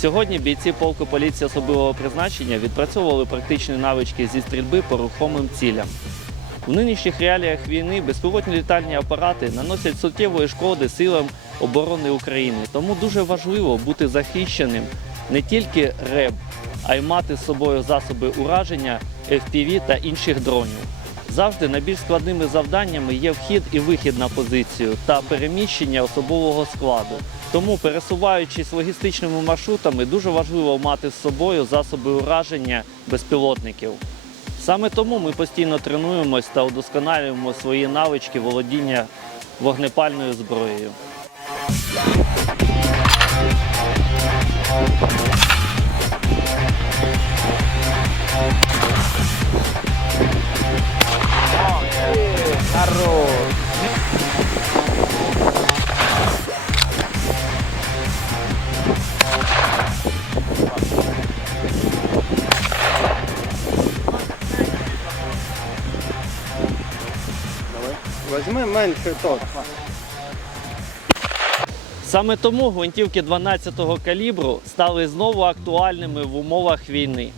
Сьогодні бійці полку поліції особливого призначення відпрацьовували практичні навички зі стрільби по рухомим цілям. У нинішніх реаліях війни безпілотні літальні апарати наносять суттєвої шкоди силам оборони України. Тому дуже важливо бути захищеним не тільки РЕБ, а й мати з собою засоби ураження FPV та інших дронів. Завжди найбільш складними завданнями є вхід і вихід на позицію та переміщення особового складу. Тому, пересуваючись логістичними маршрутами, дуже важливо мати з собою засоби ураження безпілотників. Саме тому ми постійно тренуємось та удосконалюємо свої навички володіння вогнепальною зброєю. Возьми менше тот. Саме тому гвинтівки 12-го калібру стали знову актуальними в умовах війни.